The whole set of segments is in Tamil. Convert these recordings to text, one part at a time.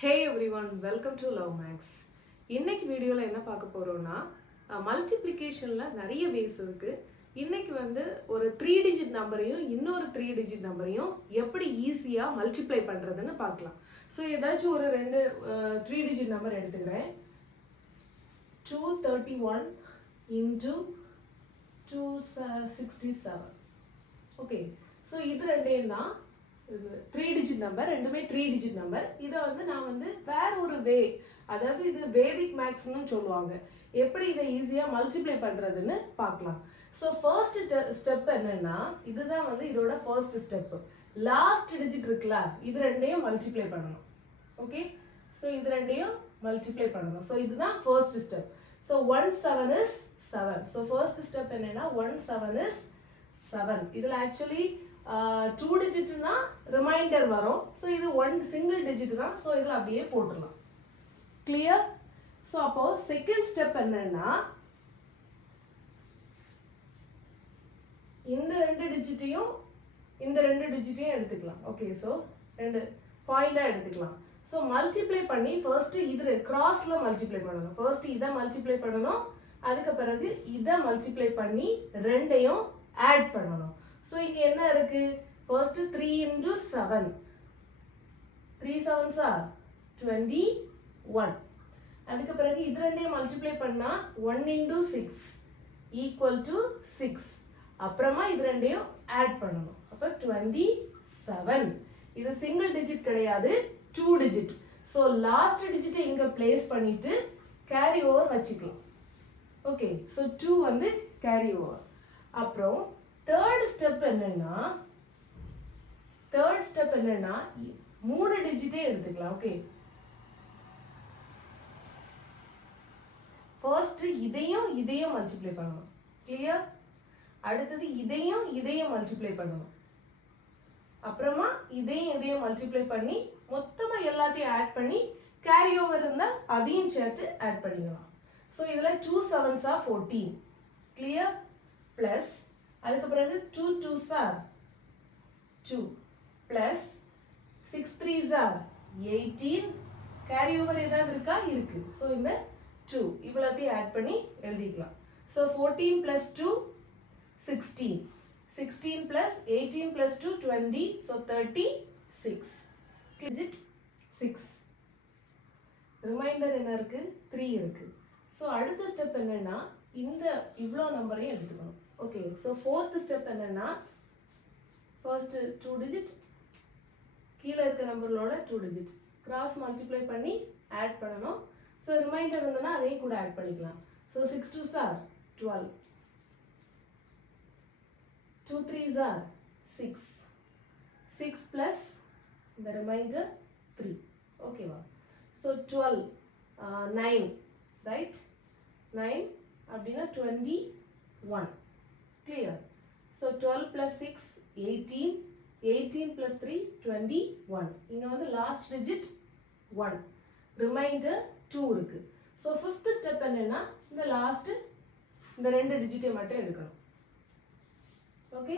Hey everyone, welcome to Love Max. இன்னைக்கு வீடியோல என்ன பார்க்க போறோம்னா மல்டிப்ளிகேஷன்ல நிறைய வேஸ் இருக்கு. இன்னைக்கு ஒரு 3 டிஜிட் நம்பரையும் இன்னொரு 3 டிஜிட் நம்பரையும் எப்படி ஈஸியா மல்டிப்ளை பண்றதுன்னு பார்க்கலாம். சோ ஏதாச்சும் ஒரு 3 டிஜிட் நம்பர் எடுத்துக்கிறேன். 231 into 267. ஓகே. சோ இது ரெண்டையும் தான் 3 டிஜிட் நம்பர், ரெண்டுமே 3 டிஜிட் நம்பர். இதை நான் வேற ஒரு வே, அதாவது இது வேதிக் மேக்ஸ்னு சொல்லுவாங்க, எப்படி இதை ஈஸியா மல்டிப்ளை பண்றதுன்னு பார்க்கலாம். ஸோ ஃபர்ஸ்ட் ஸ்டெப் என்னன்னா, இதுதான் இதோட ஃபர்ஸ்ட் ஸ்டெப். லாஸ்ட் டிஜிட் இருக்குல்ல, இது ரெண்டையும் மல்டிப்ளை பண்ணணும். ஓகே, ஸோ இது ரெண்டையும் மல்டிப்ளை பண்ணணும். ஸோ இதுதான் first step. So 1 7 is 7. So first step என்னன்னா 1 7 is 7. இதில் ஆக்சுவலி 2 டிஜிட்னா ரிமைண்டர் வரும். ஸோ இது 1 சிங்கிள் டிஜிட் தான். ஸோ இதில் அப்படியே போட்டுடலாம். கிளியர்? ஸோ அப்போ செகண்ட் ஸ்டெப் என்னன்னா, இந்த 2 டிஜிட்டையும் இந்த 2 டிஜிட்டையும் எடுத்துக்கலாம். ஓகே, ஸோ 2 பாயிண்டா எடுத்துக்கலாம். ஸோ மல்டிப்ளை பண்ணி ஃபர்ஸ்ட் இது கிராஸ்ல மல்டிப்ளை பண்ணணும். ஃபர்ஸ்ட் இதை மல்டிப்ளை பண்ணணும், அதுக்கு பிறகு இதை மல்டிப்ளை பண்ணி ரெண்டையும் ஆட் பண்ணணும். ஸோ இங்க என்ன இருக்கு? First 3 into 7. 3 7s are 21. அதுக்கு பிறகு இது ரெண்டையும் மல்டிப்ளை பண்ணா 1 into 6 equal to 6. அப்புறமா இது ரெண்டையும் ஆட் பண்ணணும். அப்ப 27. இது சிங்கிள் டிஜிட் கிடையாது, 2 டிஜிட். ஸோ லாஸ்ட் டிஜிட்டை இங்க பிளேஸ் பண்ணிட்டு கேரி ஓவர் வச்சுக்கலாம். Okay, so 2 carry over. அப்புறம் தேர்ட் ஸ்டெப் என்னன்னா 3 டிஜிட்டே எடுத்துக்கலாம். ஓகே, ஃபர்ஸ்ட் இதையும் மல்டிப்ளை பண்ணணும். கிளியர்? அடுத்தது இதையும் மல்டிப்ளை பண்ணணும். அப்புறமா இதையும் மல்டிப்ளை பண்ணி மொத்தமா எல்லாத்தையும் ஆட் பண்ணி கேரி ஓவர் இருந்தா அதையும் சேர்த்து ஆட் பண்ணிக்கலாம். ஸோ இதுல 2 7s are 14. கிளியர்? பிளஸ் அதுக்கு பிறகு 2 2s are 2 plus 6 3s are 18. Carry over ஏதாவது இருக்கா? இருக்கு. ஸோ இந்த 2 இவ்வளோத்தையும் ஆட் பண்ணி எழுதிக்கலாம். So 14 plus 2 16. 16 plus 18 plus 2 20. So 36. Digit 6. Reminder என்ன இருக்கு? 3 இருக்கு. ஸோ அடுத்த ஸ்டெப் என்னன்னா, இந்த இவ்வளோ நம்பரையும் எடுத்துக்கணும். ஓகே, ஸோ ஃபோர்த் ஸ்டெப் என்னன்னா, ஃபர்ஸ்ட் 2 டிஜிட், கீழே இருக்க நம்பர்களோட 2 டிஜிட் கிராஸ் மல்டிப்ளை பண்ணி ஆட் பண்ணணும். ஸோ ரிமைண்டர் இருந்ததுன்னா அதையும் கூட ஆட் பண்ணிக்கலாம். So 6 2s are 12. 2 3s are 6. 6 plus the remainder 3. ஓகேவா? So 12 9, right? 9 அப்படின்னா 21. கிளியர்? So 12 plus 6 18. 18 plus 3 21. இங்க லாஸ்ட் டிஜிட் 1, ரிமைண்டர் 2 இருக்கு. ஸோ ஃபிஃப்த் ஸ்டெப் என்னன்னா, இந்த லாஸ்ட் இந்த 2 டிஜிட்டை மட்டும் எடுக்கணும். ஓகே,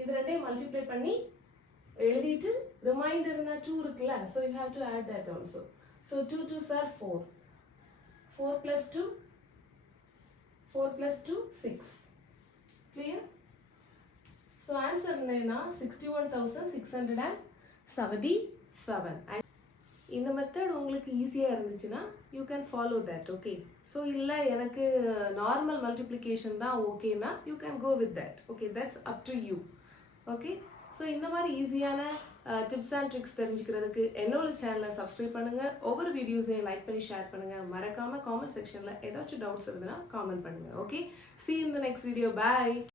இது ரெண்டையும் மல்டிப்ளை பண்ணி எழுதிட்டு ரிமைண்டர்னா 2 இருக்குல்ல, so you have to add that also. So 2 2s are 4. 4 plus 2 6. Clear? So answer என்னன்னா 61,677. இந்த மெத்தட் உங்களுக்கு ஈஸியா இருந்துச்சுன்னா you can follow that. Okay, so இல்ல எனக்கு நார்மல் மல்டிப்ளிகேஷன் தான் ஓகேனா you can go with that. Okay, that's up to you. Okay, so இந்த மாதிரி ஈஸியான டிப்ஸ் அண்ட் ட்ரிக்ஸ் தெரிஞ்சுக்கிறதுக்கு என்னோட சேனலை சப்ஸ்கிரைப் பண்ணுங்க. ஒவ்வொரு வீடியோஸையும் லைக் பண்ணி ஷேர் பண்ணுங்க. மறக்காம காமெண்ட் செக்ஷன்ல ஏதாச்சும் டவுட்ஸ் இருந்தா காமெண்ட் பண்ணுங்க. Okay, see you in the next video. Bye.